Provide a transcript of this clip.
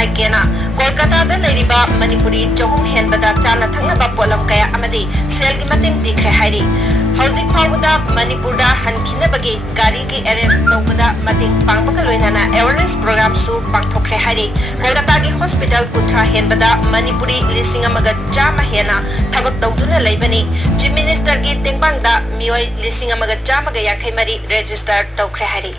MIK na Kolkata da leiriba Manipuri chahum henbada chana thangnaba polam kaya amadi sel gi mating dikhe hairi hauzik phawda Manipur da hankinabagi gari gi arrange tawbada mating pangbaga loinana awareness program su pangthokre hairi Kolkata gi hospital kuthra henbada Manipuri lising amaga chama hena thabak tawduna leibani chief minister gi tengbangda mioi lising amaga chama ga yakhai mari register tawkhre hairi